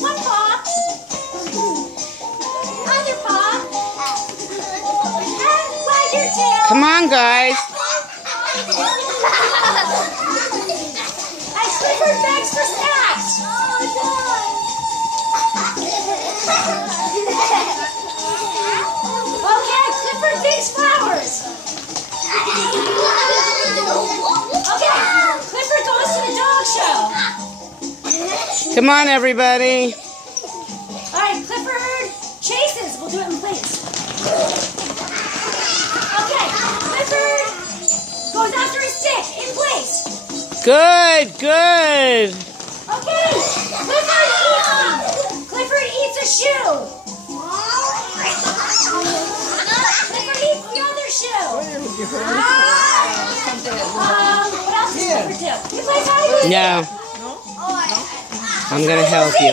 One paw. Other paw. And wag your tail. Come on, guys. And Clifford begs for snacks. Okay, Clifford digs flowers. Okay, Clifford goes to the dog show. Come on, everybody. All right, Clifford chases. We'll do it in place. Okay, Clifford goes after his stick in place. Good, good. Okay, Clifford eats a shoe. Clifford eats the other shoe. What else does Clifford do? He plays hide and seek. No. I'm gonna help you.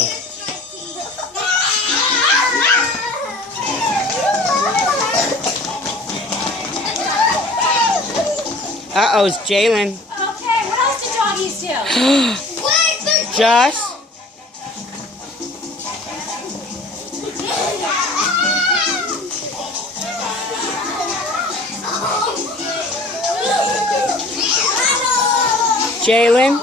Uh-oh, it's Jalen. Okay, what else do doggies do? Josh? Jalen?